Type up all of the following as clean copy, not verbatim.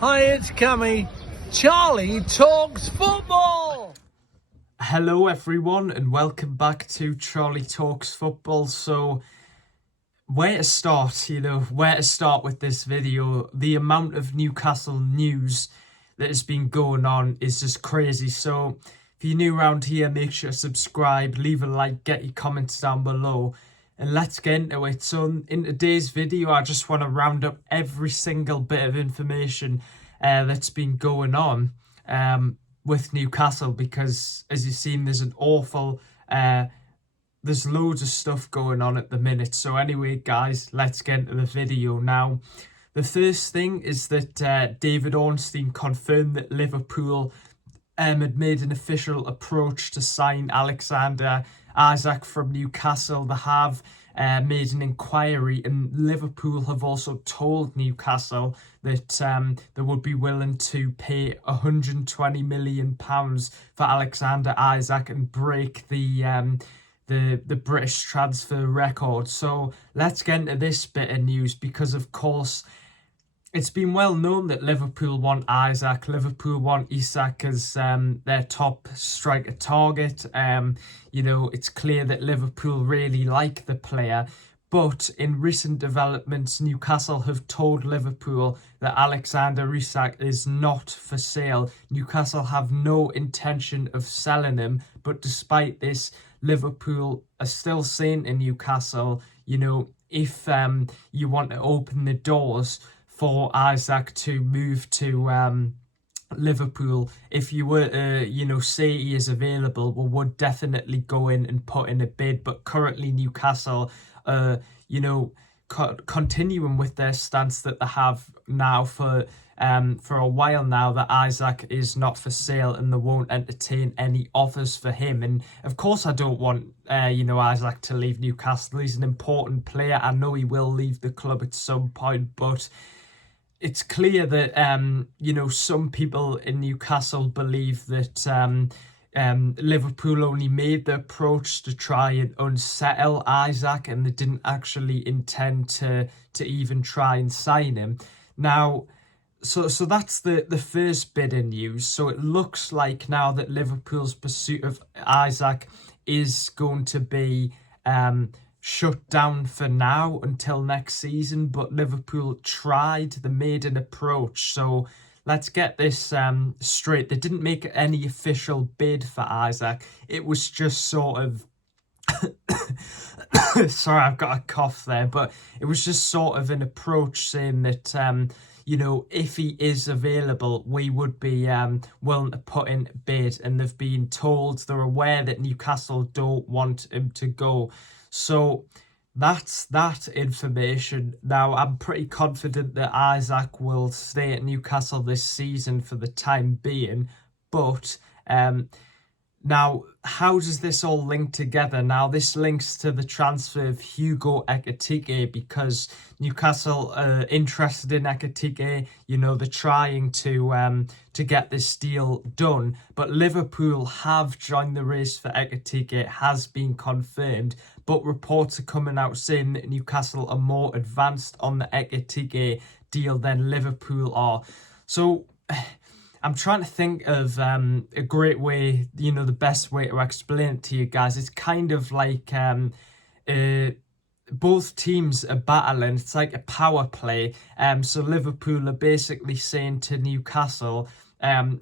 Hi, it's Cammy. Charlie talks football. Hello everyone and welcome back to Charlie Talks Football. So where to start, where to start with this video. The amount of Newcastle news that has been going on is just crazy. So if you're new around here, make sure to subscribe, leave a like, get your comments down below, and let's get into it. So in today's video, I just want to round up every single bit of information that's been going on with Newcastle, because as you've seen, there's loads of stuff going on at the minute. So anyway, guys, let's get into the video now. The first thing is that David Ornstein confirmed that Liverpool had made an official approach to sign Alexander Isak from Newcastle. They have made an inquiry, and Liverpool have also told Newcastle that they would be willing to pay £120 million for Alexander Isak and break the British transfer record. So let's get into this bit of news, because of course it's been well known that Liverpool want Isak. Liverpool want Isak as their top striker target. It's clear that Liverpool really like the player. But in recent developments, Newcastle have told Liverpool that Alexander Isak is not for sale. Newcastle have no intention of selling him. But despite this, Liverpool are still saying to Newcastle, if you want to open the doors for Isak to move to Liverpool, if you were to, say he is available, we would definitely go in and put in a bid. But currently Newcastle, continuing with their stance that they have now for a while now, that Isak is not for sale and they won't entertain any offers for him. And of course I don't want Isak to leave Newcastle. He's an important player. I know he will leave the club at some point, but it's clear that some people in Newcastle believe that Liverpool only made the approach to try and unsettle Isak, and they didn't actually intend to even try and sign him. Now, so that's the first bit of news. So it looks like now that Liverpool's pursuit of Isak is going to be shut down for now until next season. But Liverpool they made an approach. So let's get this straight. They didn't make any official bid for Isak. It was just sort of sorry, I've got a cough there, but it was just sort of an approach saying that if he is available, we would be willing to put in a bid. And they've been told, they're aware that Newcastle don't want him to go. So that's that information. Now, I'm pretty confident that Isak will stay at Newcastle this season for the time being. But now, how does this all link together? Now, this links to the transfer of Hugo Ekitike, because Newcastle are interested in Ekitike. They're trying to get this deal done. But Liverpool have joined the race for Ekitike. It has been confirmed. But reports are coming out saying that Newcastle are more advanced on the Ekitike deal than Liverpool are. So I'm trying to think of a great way, the best way to explain it to you guys. It's kind of like both teams are battling. It's like a power play. So Liverpool are basically saying to Newcastle,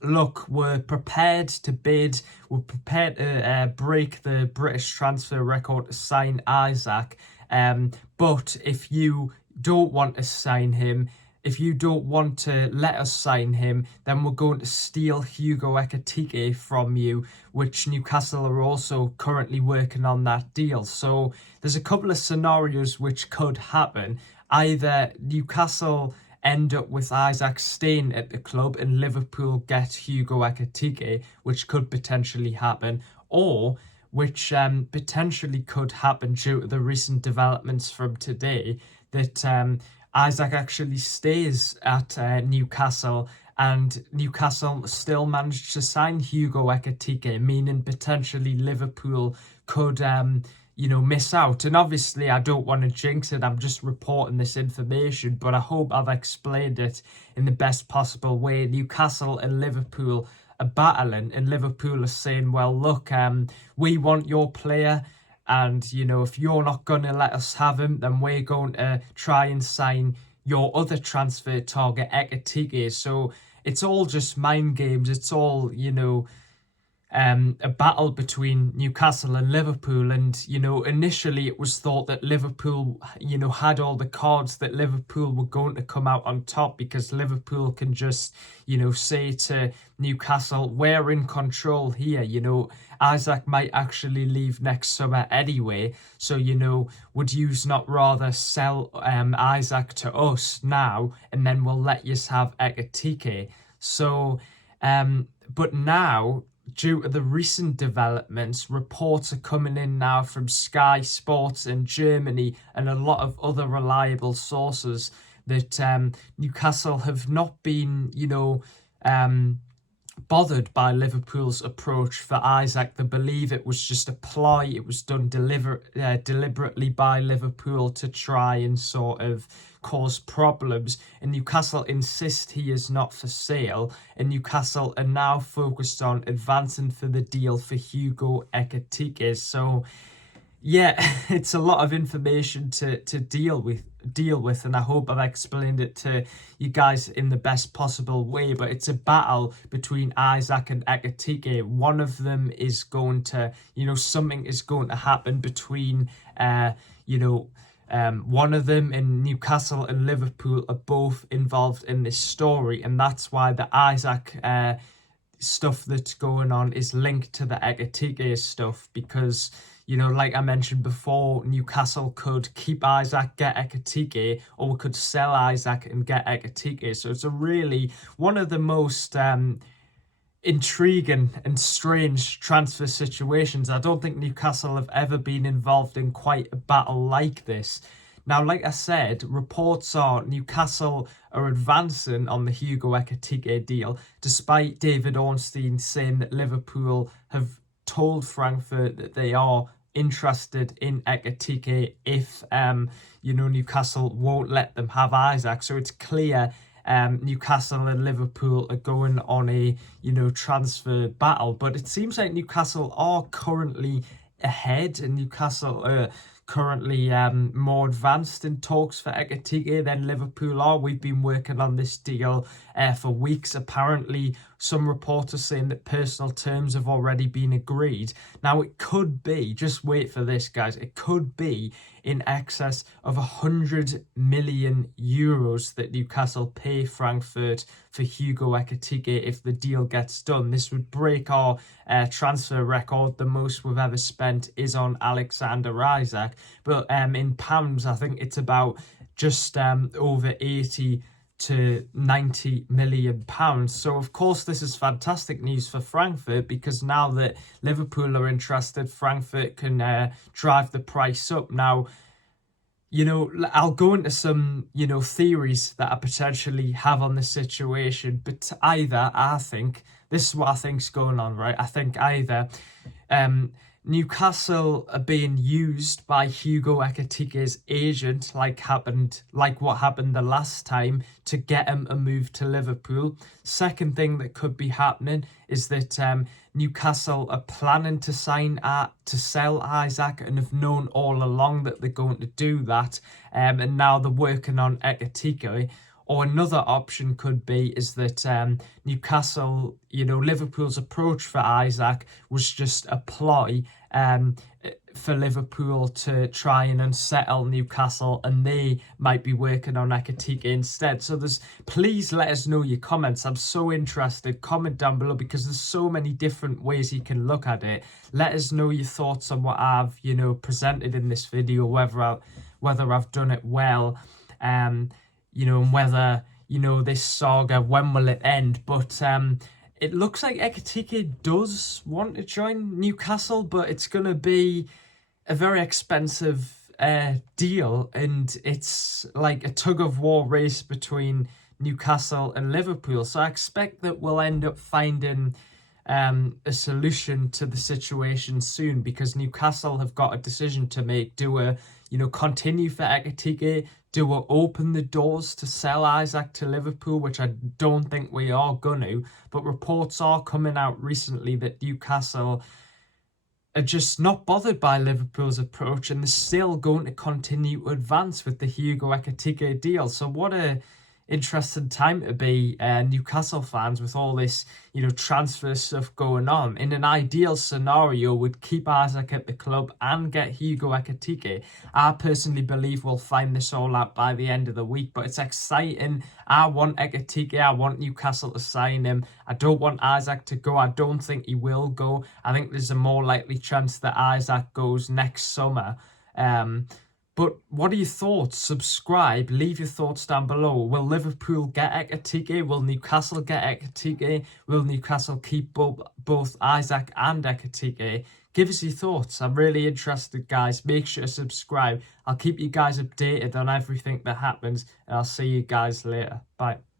look, we're prepared to bid. We're prepared to break the British transfer record to sign Isak. But if you don't want to sign him, if you don't want to let us sign him, then we're going to steal Hugo Ekitike from you, which Newcastle are also currently working on that deal. So there's a couple of scenarios which could happen. Either Newcastle end up with Isak staying at the club and Liverpool get Hugo Ekitike, which could potentially happen, or which potentially could happen due to the recent developments from today, that Isak actually stays at Newcastle, and Newcastle still managed to sign Hugo Ekitike, meaning potentially Liverpool could miss out. And obviously I don't want to jinx it, I'm just reporting this information, but I hope I've explained it in the best possible way. Newcastle and Liverpool are battling, and Liverpool are saying, well, look, we want your player, and if you're not going to let us have him, then we're going to try and sign your other transfer target, Ekitike. So it's all just mind games. It's all, a battle between Newcastle and Liverpool. And, initially it was thought that Liverpool, had all the cards, that Liverpool were going to come out on top, because Liverpool can just, say to Newcastle, we're in control here. Isak might actually leave next summer anyway. So, would you not rather sell Isak to us now, and then we'll let you have Ekitike? So, but now, due to the recent developments, reports are coming in now from Sky Sports in Germany and a lot of other reliable sources that Newcastle have not been, bothered by Liverpool's approach for Isak. They believe it was just a ploy. It was done deliberately by Liverpool to try and sort of cause problems. And Newcastle insist he is not for sale. And Newcastle are now focused on advancing for the deal for Hugo Ekitike. So yeah, it's a lot of information to deal with, and I hope I've explained it to you guys in the best possible way. But it's a battle between Isak and Ekitike. One of them is going to, something is going to happen between, one of them. And Newcastle and Liverpool are both involved in this story, and that's why the Isak stuff that's going on is linked to the Ekitike stuff, because like I mentioned before, Newcastle could keep Isak, get Ekitike, or we could sell Isak and get Ekitike. So it's a really one of the most intriguing and strange transfer situations. I don't think Newcastle have ever been involved in quite a battle like this. Now, like I said, reports are Newcastle are advancing on the Hugo Ekitike deal, despite David Ornstein saying that Liverpool have told Frankfurt that they are interested in Ekitike if, Newcastle won't let them have Isak. So it's clear Newcastle and Liverpool are going on a, transfer battle. But it seems like Newcastle are currently ahead, and Newcastle are currently more advanced in talks for Ekitike than Liverpool are. We've been working on this deal for weeks. Apparently, some reports are saying that personal terms have already been agreed. Now, it could be, just wait for this, guys, it could be in excess of 100 million euros that Newcastle pay Frankfurt for Hugo Ekitike if the deal gets done. This would break our transfer record. The most we've ever spent is on Alexander Isak, but in pounds, I think it's about just over 80 to 90 million pounds. So of course this is fantastic news for Frankfurt, because now that Liverpool are interested, Frankfurt can drive the price up. Now, I'll go into some, theories that I potentially have on the situation, but either I think, this is what I think's going on, right? I think either Newcastle are being used by Hugo Ekitike's agent, like what happened the last time, to get him a move to Liverpool. Second thing that could be happening is that Newcastle are planning to sell Isak, and have known all along that they're going to do that, and now they're working on Ekitike. Or another option could be is that Newcastle, Liverpool's approach for Isak was just a ploy for Liverpool to try and unsettle Newcastle, and they might be working on Ekitike instead. So please let us know your comments. I'm so interested. Comment down below, because there's so many different ways you can look at it. Let us know your thoughts on what I've, presented in this video, whether I've done it well, and whether, this saga, when will it end? But it looks like Ekitike does want to join Newcastle, but it's going to be a very expensive deal, and it's like a tug-of-war race between Newcastle and Liverpool. So I expect that we'll end up finding a solution to the situation soon, because Newcastle have got a decision to make. Do we, continue for Ekitike? Do we open the doors to sell Isak to Liverpool, which I don't think we are going to, but reports are coming out recently that Newcastle are just not bothered by Liverpool's approach, and they're still going to continue to advance with the Hugo Ekitike deal. So what a interesting time to be Newcastle fans with all this, transfer stuff going on. In an ideal scenario, would keep Isak at the club and get Hugo Ekitike. I personally believe we'll find this all out by the end of the week, but it's exciting. I want Ekitike. I want Newcastle to sign him. I don't want Isak to go. I don't think he will go. I think there's a more likely chance that Isak goes next summer. But what are your thoughts? Subscribe, leave your thoughts down below. Will Liverpool get Ekitike? Will Newcastle get Ekitike? Will Newcastle keep both Isak and Ekitike? Give us your thoughts. I'm really interested, guys. Make sure to subscribe. I'll keep you guys updated on everything that happens, and I'll see you guys later. Bye.